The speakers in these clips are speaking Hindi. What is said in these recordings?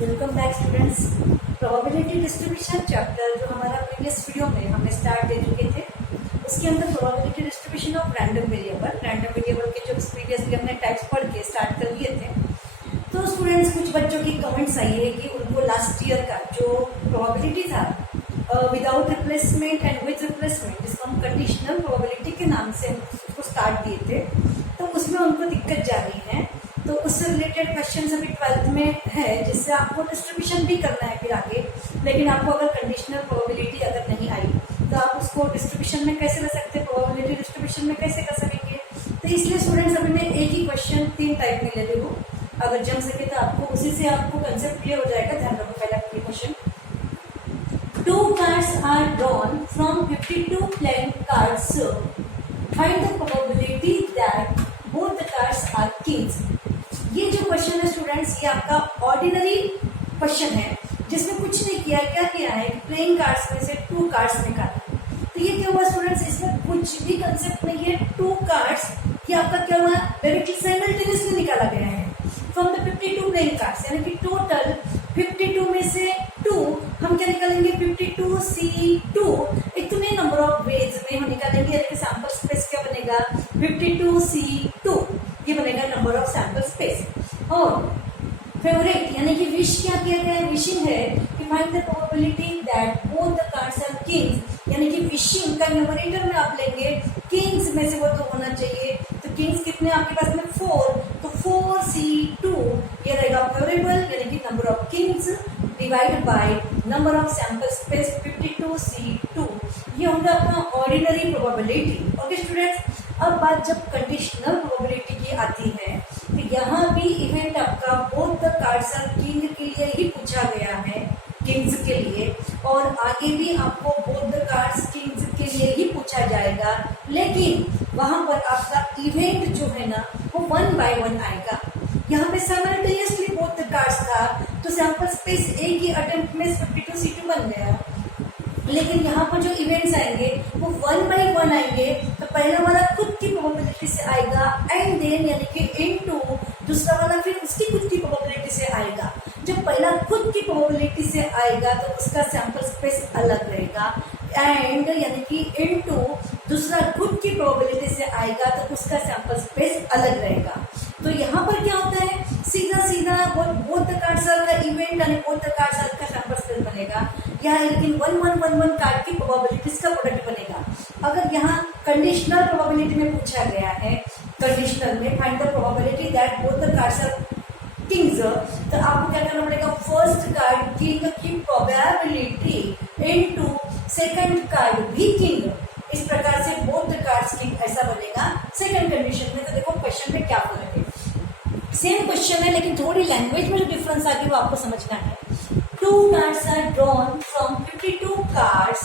Welcome back students. Probability distribution chapter जो हमारा प्रीवियस वीडियो में हमने स्टार्ट दे चुके थे, उसके अंदर probability distribution of random variable के जो प्रीवियसली हमने टाइप्स पढ़ के स्टार्ट कर दिए थे। तो स्टूडेंट्स, कुछ बच्चों की कमेंट्स आई है कि उनको लास्ट ईयर का जो प्रोबेबिलिटी था without replacement and with replacement, जिसको हम कंडीशनल प्रोबेबिलिटी के नाम से उसको स्टार्ट दिए थे, तो उसमें उनको दिक्कत जा रही है। तो उससे रिलेटेड क्वेश्चन अभी 12th में है, जिससे आपको डिस्ट्रीब्यूशन भी करना है फिर आगे। लेकिन आपको अगर कंडीशनल प्रोबेबिलिटी अगर नहीं आई तो आप उसको डिस्ट्रीब्यूशन में कैसे कर सकते हैं, प्रोबेबिलिटी डिस्ट्रीब्यूशन में कैसे कर सकेंगे। तो इसलिए स्टूडेंट्स अभी मैं एक ही क्वेश्चन 3 टाइप में ले रही हूँ। अगर जम सके तो आपको उसी से आपको कंसेप्ट क्लियर हो जाएगा। ध्यान रखो पहला question, 2 cards are drawn from 52 playing cards. Find the probability that both the cards are kings. ये जो क्वेश्चन है स्टूडेंट्स, ये आपका ऑर्डिनरी क्वेश्चन है, जिसमें कुछ नहीं किया। क्या किया है, प्लेइंग कार्ड्स में से 2 कार्ड्स निकाला। तो ये क्या हुआ स्टूडेंट्स, इसमें कुछ भी कंसेप्ट नहीं है। 2 कार्ड्स ये आपका क्या हुआ, डायरेक्टली साइमल्टेनियसली निकाला गया है फ्रॉम द 52 प्लेइंग कार्ड्स, यानी कि टोटल 52 में से 2 हम क्या निकालेंगे, 52C2। इतने नंबर ऑफ वेज में हम निकालेंगे, यानी कि सैंपल स्पेस क्या बनेगा, 52C2, ये बनेगा नंबर ऑफ सैंपल स्पेस। और फेवरेट यानी कि विश क्या किया गया है, विशिंग है कि find the probability that both the cards are kings, यानी कि विशिंग का न्यूमरेटर में आप लेंगे किंग्स में से वो तो होना चाहिए। तो किंग्स कितने आपके पास में 4, तो 4C2 ये रहेगा फेवरेबल, यानी कि number of Kings divided by number of sample space 52C2, ये होगा अपना ऑर्डिनरी प्रोबेबिलिटी। ओके स्टूडेंट्स, अब बात जब कंडीशनल प्रोबेबिलिटी की आती है, तो यहाँ भी इवेंट आपका both the cards are king के लिए ही पूछा गया है, किंग्स के लिए, और आगे भी आपको बोथ द कार्ड्स किंग्स के लिए ही पूछा जाएगा। लेकिन वहां पर आपका इवेंट जो है ना, वो 1 by 1 आएगा। यहाँ पे साइमल्टेनियसली बोथ द कार्ड्स था, तो सैंपल स्पेस एक ही अटेम्प्ट में 52C2 बन गया। लेकिन यहाँ पर जो इवेंट्स आएंगे वो 1 by 1 आएंगे। तो पहला वाला खुद की प्रोबेबिलिटी से आएगा, एंड देन यानी कि इनटू दूसरा वाला फिर उसकी खुद की प्रोबेबिलिटी से आएगा। जब पहला खुद की प्रोबेबिलिटी से आएगा तो उसका सैंपल स्पेस अलग रहेगा, एंड यानी कि इनटू दूसरा खुद की प्रोबेबिलिटी से आएगा तो उसका सैंपल स्पेस अलग रहेगा। तो यहाँ पर क्या होता है, सीधा सीधा बोथ द कार्ड्स आर का इवेंट यानी बोथ द कार्ड्स आर का सैंपल स्पेस बनेगा। यहाँ लेकिन 1-1-1-1 कार्ड की प्रोबेबिलिटीज का प्रोडक्ट बनेगा। अगर यहाँ कंडीशनल प्रोबेबिलिटी में पूछा गया है, कंडीशनल में find the probability that both the cards are kings, तो आपको क्या करना पड़ेगा, फर्स्ट कार्ड किंग की प्रोबेबिलिटी इनटू सेकंड कार्ड भी किंग, इस प्रकार से बोथ द कार्ड्स किंग ऐसा बनेगा सेकंड कंडीशन में। तो देखो क्वेश्चन में क्या फर्क है, सेम क्वेश्चन है लेकिन थोड़ी लैंग्वेज में जो डिफरेंस आ गई वो आपको समझना है। 2 cards are drawn from 52 cards.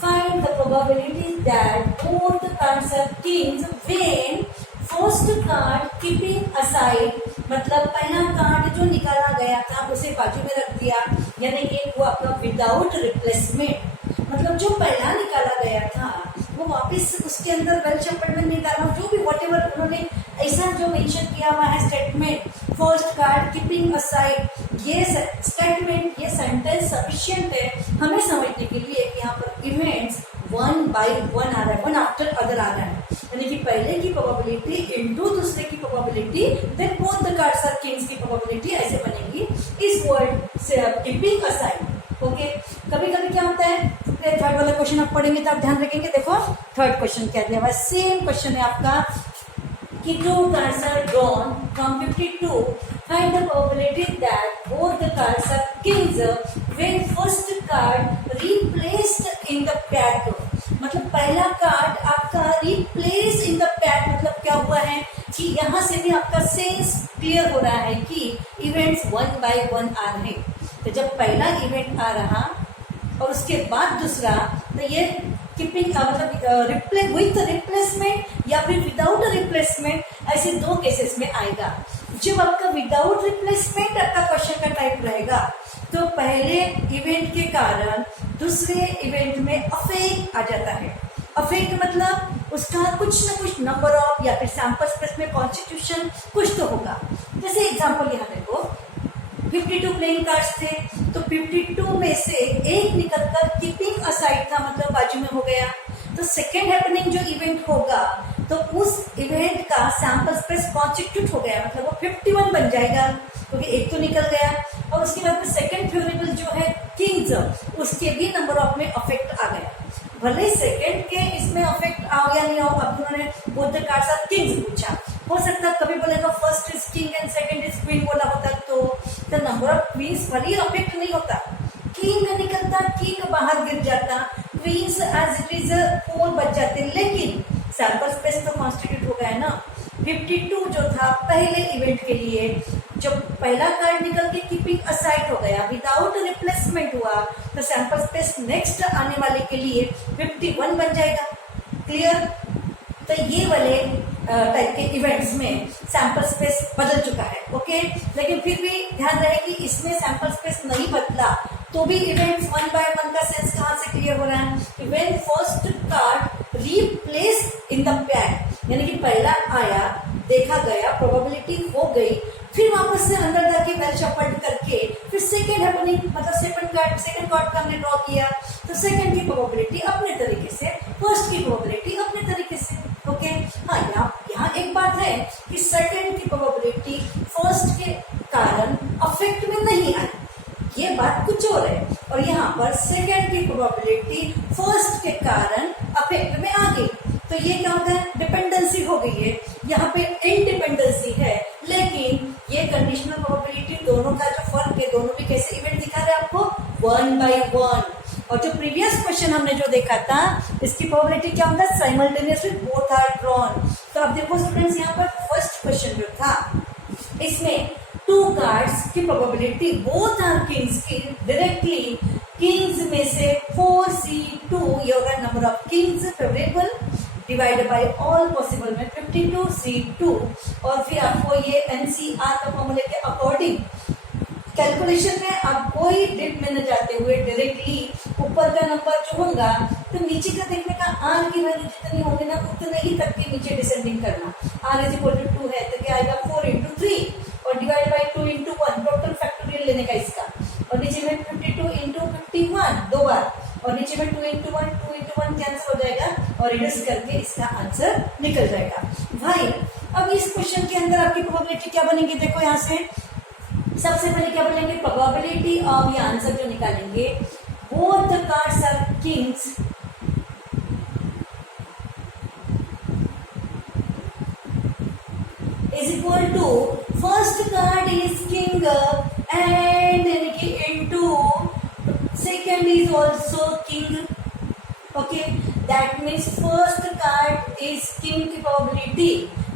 Find the probability that both the cards are kings when first card keeping aside, मतलब पहला कार्ड जो निकाला गया था उसे बाजू में रख दिया, यानी कि वो आपका विदाउट रिप्लेसमेंट, मतलब जो पहला निकाला गया था वो वापस उसके अंदर वेल शफल्ड में नहीं डाला, जो भी वॉट एवर उन्होंने ऐसा जो मेंशन किया हुआ है statement, first card keeping aside, ये स्टेटमेंट, ये सेंटेंस सफिशिएंट है हमें समझने के लिए कि यहाँ पर इवेंट्स 1 by 1 आ रहा है, 1 after other आ रहा है, यानी कि पहले की प्रोबेबिलिटी इनटू दूसरे की probability, then both the cards are kings की प्रोबेबिलिटी ऐसे बनेगी इस वर्ड से कीपिंग असाइड। ओके, कभी कभी क्या होता है, थर्ड वाला क्वेश्चन आप पढ़ेंगे तो आप ध्यान रखेंगे। देखो थर्ड क्वेश्चन क्या दिया हुआ है, सेम क्वेश्चन है आपका कि 2 cards are drawn from 52. Find the probability that both the cards are kings when first card replaced in the pack. मतलब पहला कार्ड आपका replaced in the pack, मतलब क्या हुआ है कि यहाँ से भी आपका सेंस क्लियर हो रहा है कि इवेंट्स 1 by 1 आ रहे। तो जब पहला इवेंट आ रहा और उसके बाद दूसरा, तो ये कीपिंग मतलब विथ रिप्लेसमेंट या फिर विदाउट रिप्लेसमेंट, ऐसे 2 केसेस में आएगा। जब आपका विदाउट रिप्लेसमेंट आपका क्वेश्चन का टाइप रहेगा तो पहले इवेंट के कारण दूसरे इवेंट में अफेक्ट आ जाता है। अफेक्ट मतलब उसका कुछ ना कुछ नंबर ऑफ या फिर सैंपल स्पेस में कॉन्स्टिट्यूशन कुछ तो होगा। जैसे एग्जांपल यहाँ देखो, 52 प्लेइंग कार्ड्स थे, तो 52 में से एक निकलकर कीपिंग असाइड था, मतलब बाजू में हो गया। तो सेकेंड हैपनिंग जो इवेंट होगा तो उस इवेंट का सैंपल स्पेस कॉन्स्टिट्यूट हो गया, मतलब वो 51 बन जाएगा क्योंकि एक तो निकल गया। और उसके बाद में सेकेंड वेरिएबल जो है किंग्स, उसके भी नंबर ऑफ में अफेक्ट आ गया। भले सेकेंड के इसमें अफेक्ट आ गया नहीं हो, अब उन्होंने both the cards are kings पूछा, हो सकता है कभी बोलेगा first is king and second is queen बोला होता तो नंबर ऑफ क्वींस भले अफेक्ट नहीं होता, किंग निकलता, किंग बाहर गिर जाता, क्वींस एज इट इज 4 बच जाते, लेकिन सैंपल स्पेस तो कॉन्स्टिट्यूट हो गया है ना। 52 जो था पहले इवेंट के लिए, जब पहला कार्ड निकल के कीपिंग असाइड हो गया, विदाउट रिप्लेसमेंट हुआ, तो सैंपल स्पेस नेक्स्ट आने वाले के लिए 51 बन जाएगा। क्लियर? तो ये वाले टाइप के इवेंट्स में सैंपल स्पेस बदल चुका है। ओके, लेकिन फिर भी ध्यान रहे कि इसमें सैंपल स्पेस नहीं बदला तो भी इवेंट्स 1 बाय 1 का सेंस कहाँ से क्लियर हो रहा है? Event first card replace in the pack, यानी कि पहला आया, देखा गया, प्रोबेबिलिटी हो गई, फिर वापस से अंदर जाके वेल शफल्ड करके फिर सेकेंड हैपनिंग, मतलब सेकंड कार्ड का हमने ड्रॉ किया, तो सेकंड की प्रोबेबिलिटी अपने तरीके से, फर्स्ट की प्रोबेबिलिटी अपने तरीके से। ओके, हाँ, यहाँ एक बात है कि सेकंड की प्रोबेबिलिटी फर्स्ट के कारण अफेक्ट में नहीं आई, ये बात कुछ और है, और यहाँ पर सेकंड की प्रोबेबिलिटी फर्स्ट के कारण अफेक्ट में आ गई, तो ये क्या होता है? डिपेंडेंसी हो गई है, यहाँ पे इंडिपेंडेंसी है, लेकिन ये कंडीशनल प्रोबेबिलिटी दोनों का जो फर्क है, दोनों भी कैसे इवेंट दिखा रहे हैं आपको? 1 by 1। और जो प्रीवियस क्वेश्चन हमने जो देखा था, इसकी प्रोबेबिलिटी क्या होता है? Simultaneously both are drawn. तो अब देखो स्टूडेंट्स, यहाँ पर फर्स्ट क्वेश्चन जो था, इसमें 2 कार्ड्स की प्रोबेबिलिटी बोथ आर किंग्स की, डायरेक्टली किंग्स में से 4C2, ये होगा number of Kings favourable, divided by all possible में 52C2, और फिर आपको ये NCR का फॉर्मूले के अकॉर्डिंग कैलकुलेशन में आप कोई डिप में न जाते हुए डायरेक्टली ऊपर का नंबर जो होगा तो नीचे का देखने का, आर की वैल्यू जितनी होगी ना उतने ही तक के नीचे डिसेंडिंग करना। R = 2 है तो क्या आएगा? 4 × 3 और डिवाइड बाय 2 × 1, टोटल फैक्टोरियल लेने का इसका, और नीचे में 52 × 51 2 बार, और नीचे में 2 × 1 कैंसिल हो जाएगा और रिड्यूस करके इसका आंसर निकल जाएगा। भाई अब इस क्वेश्चन के अंदर आपकी प्रोबेबिलिटी क्या बनेगी? देखो यहाँ से सबसे पहले क्या बोलेंगे? प्रोबेबिलिटी ऑफ, ये आंसर जो निकालेंगे, both the cards are kings is equal to first card is king and into second is also king. Okay, that means first card is king की प्रोबेबिलिटी,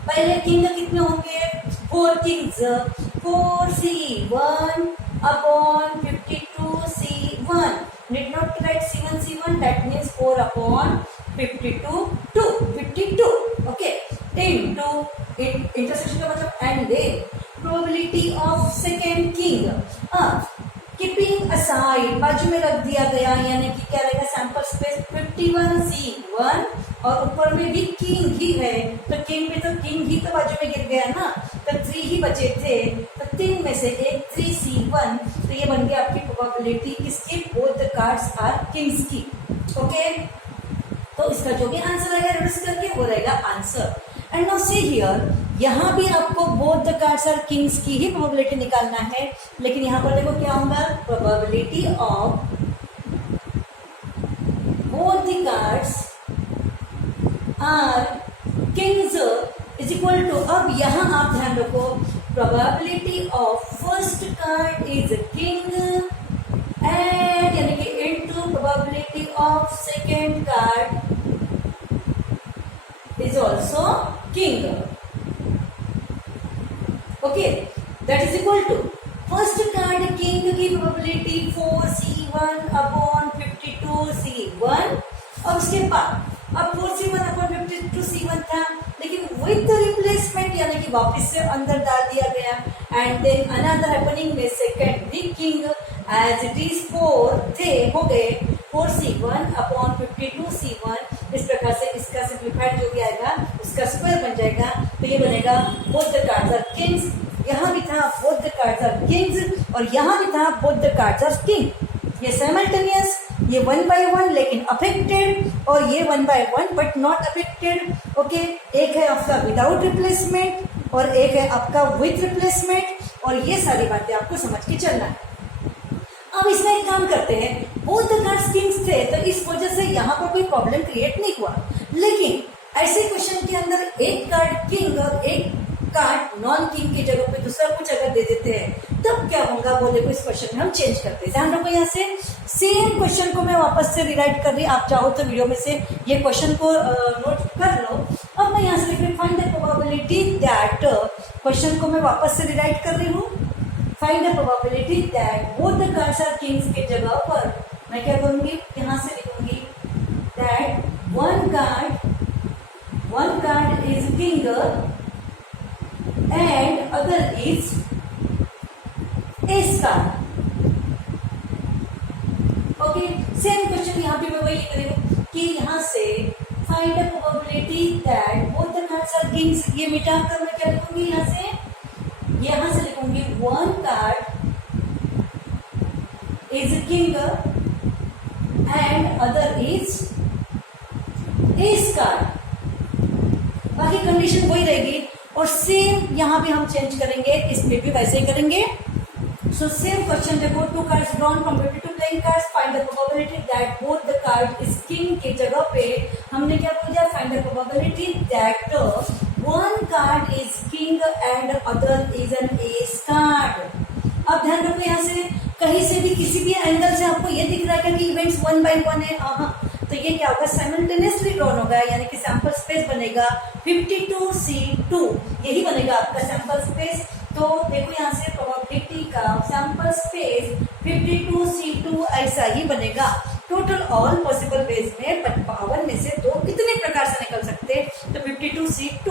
पहले किंग कितने होंगे? 4 kings, 4C1 upon 52C1, need not to write C1, that means 4 upon 52, 52, okay, into intersection का मतलब and then probability of second king, keeping aside बाजू में रख दिया गया, यानी कि क्या रहेगा? सैंपल स्पेस 51C1, और ऊपर में भी किंग ही है, तो किंग में तो किंग ही तो बाजू में गिर गया ना, तो 3 ही बचे थे, तो 3 में से एक 3C1, तो ये बन गया आपकी प्रोबेबिलिटी किसकी? Both the cards are kings की। ओके, तो इसका जो भी आंसर आएगा रिड्यूस करके वो रहेगा answer. And now see here, यहाँ भी आपको both the cards are kings की ही प्रोबेबिलिटी निकालना है, लेकिन यहाँ पर देखो क्या होगा? Probability of both the cards are kings is equal to, अब यहाँ आप ध्यान रखो, probability of first card is king and यानी कि into probability of second card is also king. Okay, that is equal to first card king की probability 4C1 upon 52C1, और उसके बाद अब 4C1 upon 52C1 था, लेकिन with रिप्लेसमेंट यानी कि वापस से अंदर डाल दिया गया, एंड देन अनदर हैपनिंग में second the king as it is 4 थे, हो गए 4C1 upon 52C1। इस प्रकार से इसका सिंप्लीफाइड जो भी आएगा उसका स्क्वायर बन जाएगा, तो ये बनेगा both the cards are kings, यहाँ भी था both the cards are kings, और यहाँ भी था both the cards are king. ये साइमल्टेनियस, ये 1 by 1 लेकिन अफेक्टेड, और ये 1 by 1 but not affected. Okay, एक है आपका विदाउट रिप्लेसमेंट और एक है आपका विथ रिप्लेसमेंट, और ये सारी बातें आपको समझ के चलना है। अब इसमें एक काम करते हैं, बोथ द कार्ड्स किंग्स थे तो इस वजह से यहाँ पर कोई प्रॉब्लम क्रिएट नहीं हुआ, लेकिन ऐसे क्वेश्चन के अंदर एक कार्ड किंग और एक कार्ड नॉन किंग की जगह पे दूसरा कुछ अगर दे देते हैं तब क्या होगा, वो देखो इस क्वेश्चन में हम चेंज करते हैं। ध्यान रखो, यहाँ से सेम क्वेश्चन को मैं वापस से रिराइट कर रही, आप चाहो तो वीडियो में से ये क्वेश्चन को नोट कर लो। अब मैं यहाँ से लिख रही find the probability that, question को मैं वापस से रिराइट कर रही हूँ, find the probability that both the cards are kings के जगह पर मैं क्या करूंगी, यहाँ से लिखूंगी that one card is king and other is ace card। Okay, same question यहाँ पे मैं वही लिख रही हूँ कि यहाँ से find the probability that both the cards are kings, ये मिटा कर मैं क्या लिखूंगी, यहाँ से लिखूंगी one card is king and other is ace card। बाकी कंडीशन वही रहेगी, और सेम यहाँ भी हम चेंज करेंगे, इसमें भी वैसे ही करेंगे। सो सेम क्वेश्चन देखो, to cards drawn from 22 playing cards, find the probability that both the card is king की जगह पे हमने क्या बोला, find the probability that one card is king and other is an S card. अब ध्यान रखो, यहाँ से कहीं से भी किसी भी एंगल से आपको ये दिख रहा है कि इवेंट्स 1 by 1 है, तो ये क्या होगा, साइमल्टेनियसली ड्रॉन होगा, यानी कि सैंपल स्पेस बनेगा 52C2, यही बनेगा आपका सैंपल स्पेस। तो देखो यहाँ से प्रोबेबिलिटी का सैंपल स्पेस 52C2 ऐसा ही बनेगा। टोटल ऑल पॉसिबल वेज में 52 में से 2 कितने प्रकार से निकल सकते हैं, तो 52C2,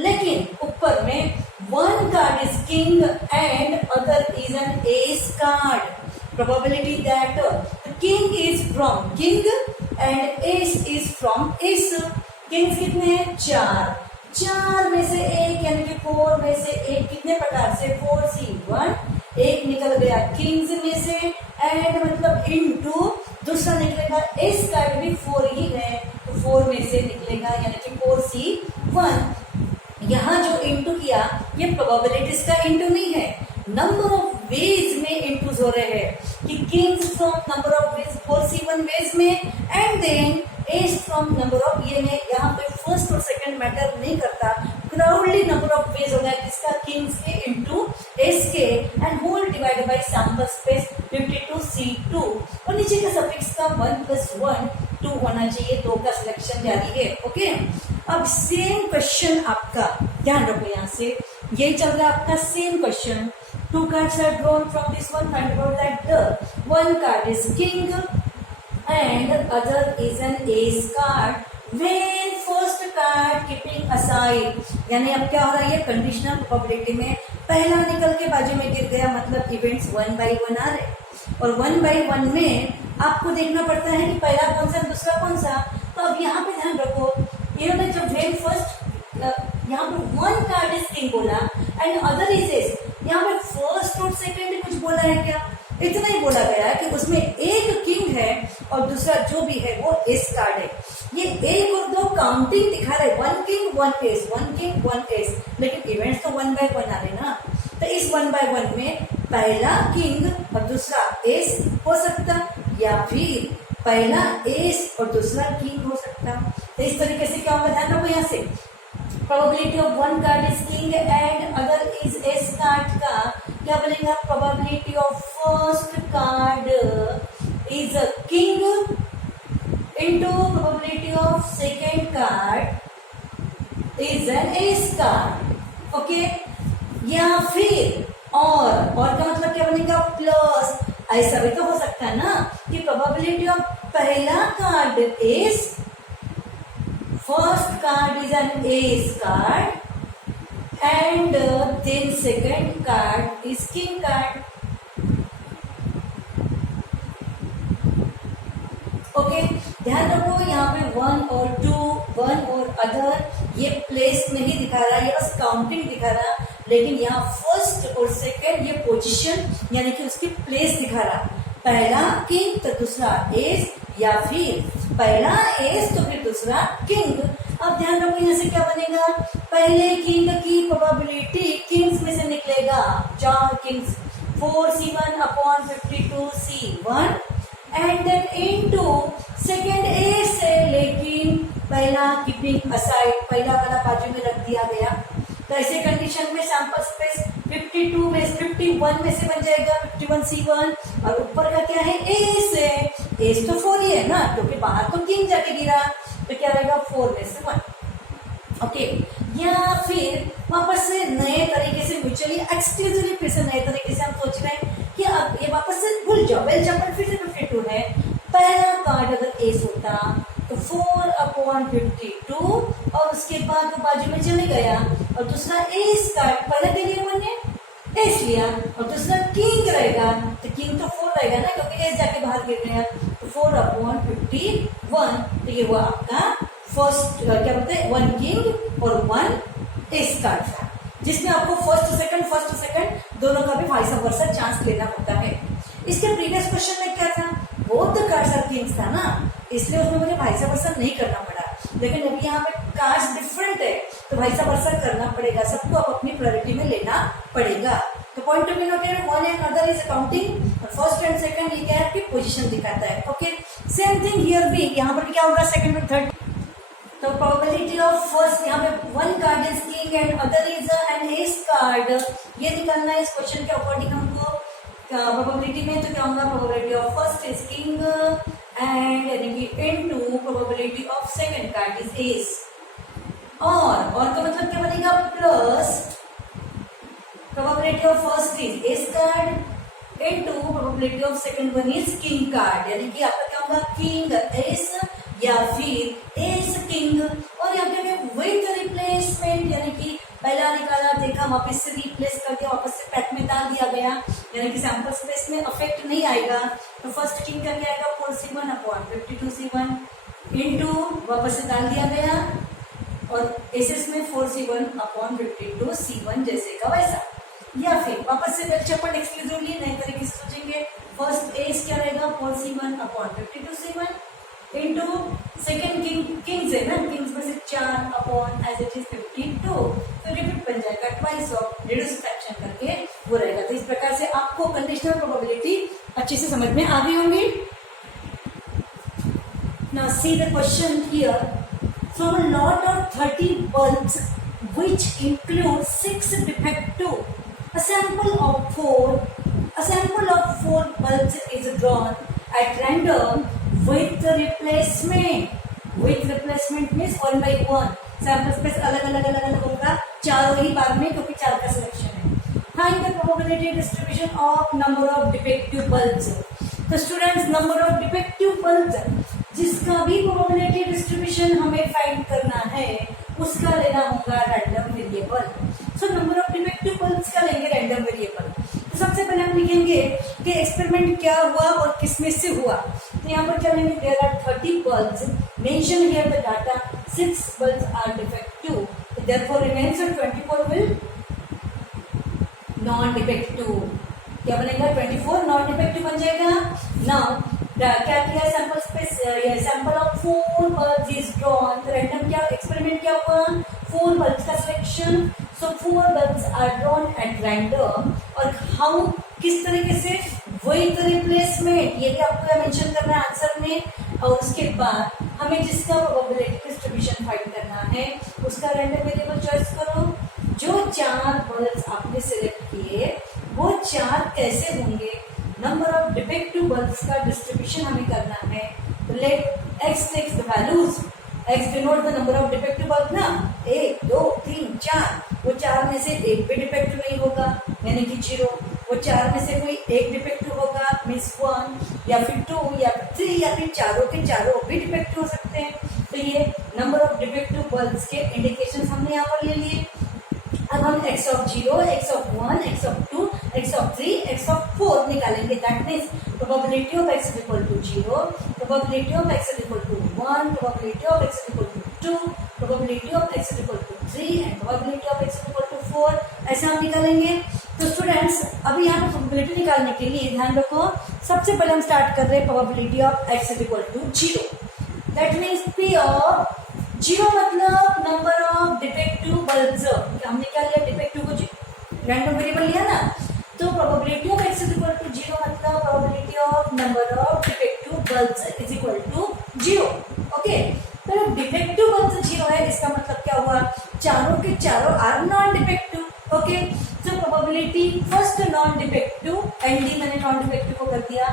लेकिन ऊपर में one card is king and other is an ace card। Probability that king is from king and ace is from ace। Kings कितने हैं, 4, 4 में से एक यानी कि 4 में से एक कितने प्रकार से, 4C1, एक निकल गया किंग्स में से, एंड मतलब इनटू दूसरा निकलेगा एस कार्ड भी 4 ही है, तो 4 में से निकलेगा यानी कि 4C1। यहाँ जो इंटू किया ये प्रोबेबिलिटीज का इंटू नहीं है, नंबर ऑफ वेज में इंटूज हो रहे हैं कि kings from number of ways 4C1 ways में, and then ace from number of, ये में यहाँ पे फर्स्ट और सेकंड मैटर नहीं करता, क्राउडली नंबर ऑफ वेज हो गया किसका, किंग्स के इंटू एस के, and whole divided by sample space 52C2, और नीचे का सफिक्स का 1 + 1 2 होना चाहिए, 2 का सिलेक्शन जारी है। ओके, अब सेम क्वेश्चन आपका ध्यान रखो, यहाँ से यही चल रहा है आपका same question. 2 cards are drawn from this one, find out that the one card is king and other is an ace card when first card keeping aside, यानी अब क्या हो रहा है, ये कंडीशनल प्रोबेबिलिटी में पहला निकल के बाजू में गिर गया, मतलब इवेंट्स 1 by 1 आ रहे, और 1 by 1 में आपको देखना पड़ता है कि पहला कौन सा दूसरा कौन सा। तो अब यहाँ पे ध्यान रखो, इन्होंने जब वेन फर्स्ट यहाँ पे one card is king बोला एंड अदर इज एस, यहाँ पे फर्स्ट और सेकंड कुछ बोला है क्या, इतना ही बोला गया है कि उसमें एक किंग है और दूसरा जो भी है वो एस कार्ड है। ये 1 और 2 काउंटिंग दिखा रहे, 1 किंग 1 एस, 1 किंग 1 एस, लेकिन इवेंट्स तो 1 by 1 आ रहे ना, तो इस 1 by 1 में पहला किंग और दूसरा एस हो सकता, या फिर पहला एस और दूसरा किंग हो सकता। तो इस तरीके से क्या होगा, ध्यान रखो, यहाँ से probability of one card is king and other is S card का क्या बनेगा, probability of first card is a king into probability of second card is an S card. Okay, या फिर और का मतलब क्या बनेगा, प्लस, ऐसा भी तो हो सकता है ना कि प्रोबेबिलिटी ऑफ पहला card S, first card is an ace card and then second card is king card। Okay, ध्यान रखो, यहाँ पे 1 और 2, 1 और अदर, ये प्लेस नहीं दिखा रहा, ये बस काउंटिंग दिखा रहा, लेकिन यहाँ फर्स्ट और सेकंड ये पोजीशन यानी कि उसकी प्लेस दिखा रहा, पहला किंग तो दूसरा एस, या फिर पहला एस तो फिर दूसरा किंग। अब ध्यान रखो यहाँ से क्या बनेगा, पहले किंग की प्रोबेबिलिटी किंग्स में से निकलेगा, 4 kings 4c1 upon 52c1 and then into second A से, लेकिन पहला कीपिंग असाइड, पहला वाला बाजू में रख दिया गया, तो ऐसे कंडीशन में सैंपल स्पेस 52 में 51 में से बन जाएगा 51c1 और ऊपर का क्या है ए से, ए तो 4 ही है ना क्योंकि बाहर तो किंग जाके गिरा, तो क्या रहेगा 4 में से 1। ओके, या फिर वापस से नए तरीके से म्यूचुअली एक्सक्लूसिवली फिर से नए तरीके से हम सोच रहे हैं कि अब ये वापस से भूल जाओ, वेल चैप्टर फिर से 52 है, पहला कार्ड अगर एस होता तो 4 अपॉन 52 और उसके बाद वो बाजू में चले गया और दूसरा एस कार्ड, पहले के लिए मैंने एस लिया और दूसरा किंग रहेगा, तो किंग तो 4 रहेगा ना क्योंकि एस जाके बाहर गिर गया, तो 4 अपॉन 51, तो ये हुआ आपका फर्स्ट क्या बोलते हैं 1 किंग और 1 एस कार्ड था, जिसमें आपको फर्स्ट सेकंड दोनों का भी वाइस वर्सा चांस लेना होता है। इसके प्रीवियस क्वेश्चन में क्या था, both the cards are kings था ना, इसलिए उसमें मुझे वाइस वर्सा नहीं करना पड़ा, लेकिन अभी यहाँ पे कार्ड्स डिफरेंट है तो वाइस वर्सा करना पड़ेगा, सबको आप अपनी प्रायोरिटी में लेना पड़ेगा। तो point to be noted, one and other is counting, first and second ये क्या है आपकी पोजीशन दिखाता है। ओके, सेम थिंग हियर भी, यहाँ पर क्या होगा सेकंड और थर्ड, तो प्रोबेबिलिटी ऑफ फर्स्ट यहाँ पे 1 card is king and other is an S card, ये निकालना है इस क्वेश्चन के अकॉर्डिंग हमको प्रोबेबिलिटी में, तो क्या होगा probability of first is king and यानी कि into probability of second card is S, और का मतलब क्या बनेगा plus probability of first is S card into probability of second one is king card, यानी कि आपका क्या होगा किंग एस या फिर एस किंग, और यहाँ पे विथ रिप्लेसमेंट यानी कि पहला निकाला देखा वापस से रिप्लेस कर दिया, वापस से पैक में डाल दिया गया, यानी कि सैंपल स्पेस में अफेक्ट नहीं आएगा, तो फर्स्ट किंग का क्या आएगा 4c1 अपॉन 52c1 इनटू वापस से डाल दिया गया और एसएस में 4c1 अपॉन 52c1 जैसे का वैसा, या फिर वापस से चप्पल एक्सक्लूसिवली नए तरीके से सोचेंगे, फर्स्ट एस क्या रहेगा 4c1 upon 52c1 into second Kings है ना, किंग्स में से 4 अपॉन एज इट इज 52, तो रिपीट बन जाएगा ट्वाइस ऑफ रिड्यूस फ्रैक्शन करके वो रहेगा। तो इस प्रकार से आपको कंडीशनल प्रोबेबिलिटी अच्छे से समझ में आ गई होंगी। Now see the question here, from a lot of 30 bulbs which include 6 defective, a sample of 4 bulbs is drawn at random with replacement means 1 by 1, sample space अलग होगा चारों ही बार में क्योंकि 4 का सिलेक्शन है। Find the probability distribution of number of defective bulbs, तो students number of defective bulbs जिसका भी प्रोबेबिलिटी डिस्ट्रीब्यूशन हमें फाइंड करना है उसका लेना होगा random variable. So number of defective bulbs का लेंगे रैंडम वेरिएबल, तो सबसे पहले हम लिखेंगे कि एक्सपेरिमेंट क्या हुआ और किसमें से हुआ, तो यहाँ पर क्या लेंगे there are 30 bulbs, mention here the data 6 bulbs are defective, therefore remains 24 will non defective, क्या बनेगा 24 नॉन डिफेक्टिव बन जाएगा। नाउ क्या किया sample space sample of 4 bulbs is drawn, random क्या एक्सपेरिमेंट क्या हुआ 4 bulbs का selection, so 4 bulbs are drawn at random, और हाउ किस तरीके से विथ रिप्लेसमेंट, ये भी आपको मेंशन करना है आंसर में, और उसके बाद हमें जिसका प्रोबेबिलिटी डिस्ट्रीब्यूशन फाइंड करना है उसका रैंडम वेरिएबल चॉइस करो। जो 4 bulbs आपने सिलेक्ट किए वो 4 कैसे होंगे, नंबर ऑफ डिफेक्टिव बल्ब्स का डिस्ट्रीब्यूशन हमें करना है, तो let X takes the values, X denote the number of defective bulb ना, 1 2 3 4, वो 4 में से एक भी डिफेक्टिव नहीं होगा यानी कि 0, वो 4 में से कोई एक डिफेक्टिव होगा मीन्स 1 या फिर 2 या फिर 3 या फिर चारों के चारों भी डिफेक्टिव हो सकते हैं। तो ये नंबर ऑफ डिफेक्टिव बल्ब्स के इंडिकेशन हमने यहाँ पर ले लिए। अब हम x of 0, x of 1, x of 2, x of 3, x of 4 निकालेंगे, that means probability of x is equal to 0, probability of x is equal to 1, probability of x is equal to 2, probability of x is equal to 3 and probability of x is equal to 4 ऐसे हम निकालेंगे। तो स्टूडेंट्स अभी यहाँ पे प्रोबेबिलिटी निकालने के लिए ध्यान रखो, सबसे पहले हम स्टार्ट कर रहे हैं probability of x equal to 0। That means P of 0 मतलब नंबर ऑफ डिफेक्टिव बल्ब्स। हमने क्या लिया, डिफेक्टिव को रैंडम वेरिएबल लिया ना, तो probability of x equal to 0 मतलब probability of number of defective bulbs is equal to 0। Okay, तो डिफेक्टिव बल्ब्स 0 है, इसका मतलब क्या हुआ, चारों के चारों आर नॉन डिफेक्टिव। ओके, तो प्रोबेबिलिटी फर्स्ट नॉन डिफेक्टिव एंडी मैंने नॉन डिफेक्टिव को कर दिया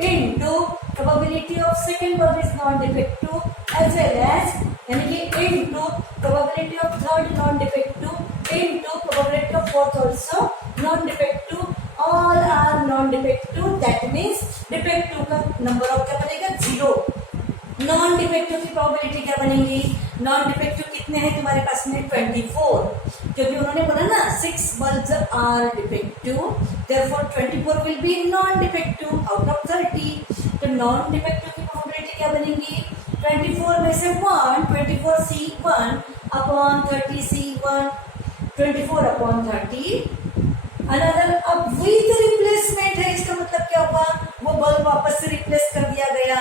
into probability of second bulb is non defective as well as, यानी कि into probability of third non defective into probability of fourth also non defective, all are non defective. That means defective का नंबर ऑफ क्या बनेगा 0। नॉन डिफेक्टिव की प्रोबेबिलिटी क्या बनेगी, नॉन डिफेक्टिव कितने हैं तुम्हारे पास में 24, क्योंकि उन्होंने बोला ना 6 bulbs are defective, therefore 24 will be non defective out of 30। तो नॉन डिफेक्टिव की प्रोबेबिलिटी क्या बनेगी, 24 में से 1, 24 C1 upon 30 C1, 24 upon 30 another. अब विद रिप्लेसमेंट है, इसका मतलब क्या हुआ, वो बल्ब वापस से रिप्लेस कर दिया गया,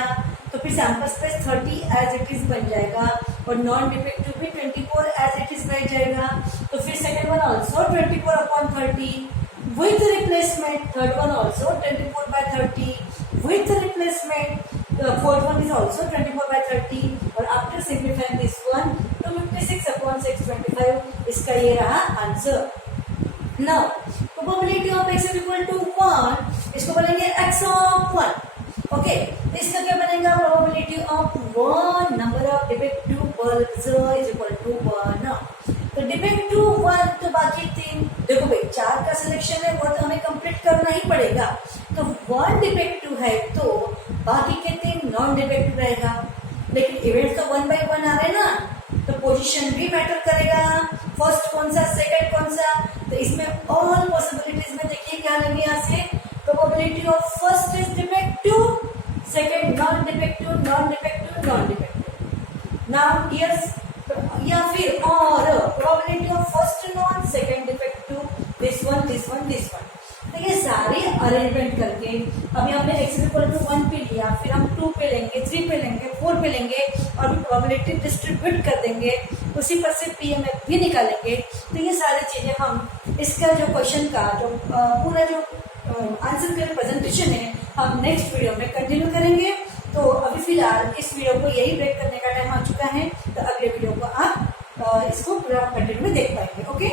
तो फिर sample space 30 as it is बन जाएगा और नॉन डिफेक्टिव भी 24 एज इट इज बन जाएगा। तो फिर second one also 24 upon 30 with replacement, third one also 24 by 30 with replacement, fourth one is also 24 by 30 और आफ्टर सिंप्लीफाइंग दिस वन तो 56 अपॉन 625, इसका ये रहा answer. Now probability of x equal to 1, इसको बोलेंगे x ऑफ 1। ओके, इसका क्या बनेगा, probability of 1 number of defective bulbs is equal to 1। तो डिफेक्टिव 1 तो बाकी 3, देखो भाई 4 का सिलेक्शन है वो तो हमें कंप्लीट करना ही पड़ेगा, तो 1 डिफेक्टिव है तो बाकी के 3 नॉन डिफेक्टिव रहेगा, लेकिन इवेंट तो 1 by 1 आ रहे ना, तो पोजीशन भी मैटर करेगा, फर्स्ट कौन सा सेकंड कौन सा। तो इसमें ऑल पॉसिबिलिटीज में देखिए क्या लेंगे यहाँ से, probability of first is defective, second non defective, non defective, non defective. Now yes, या फिर और probability of first non, second defective, this one this one this one. तो ये सारे अरेंजमेंट करके अभी हमने x इक्वल टू 1 पे लिया, फिर हम 2 पे लेंगे, 3 पे लेंगे, 4 पे लेंगे और प्रोबेबिलिटी डिस्ट्रीब्यूट कर देंगे, उसी पर से PMF भी निकालेंगे। तो ये सारी चीजें हम इसका जो क्वेश्चन का जो पूरा जो आंसर का प्रेजेंटेशन है हम नेक्स्ट वीडियो में कंटिन्यू करेंगे। तो अभी फिलहाल इस वीडियो को यही ब्रेक करने का टाइम आ चुका है, तो अगले वीडियो को आप इसको पूरा कंटिन्यू में देख पाएंगे। ओके।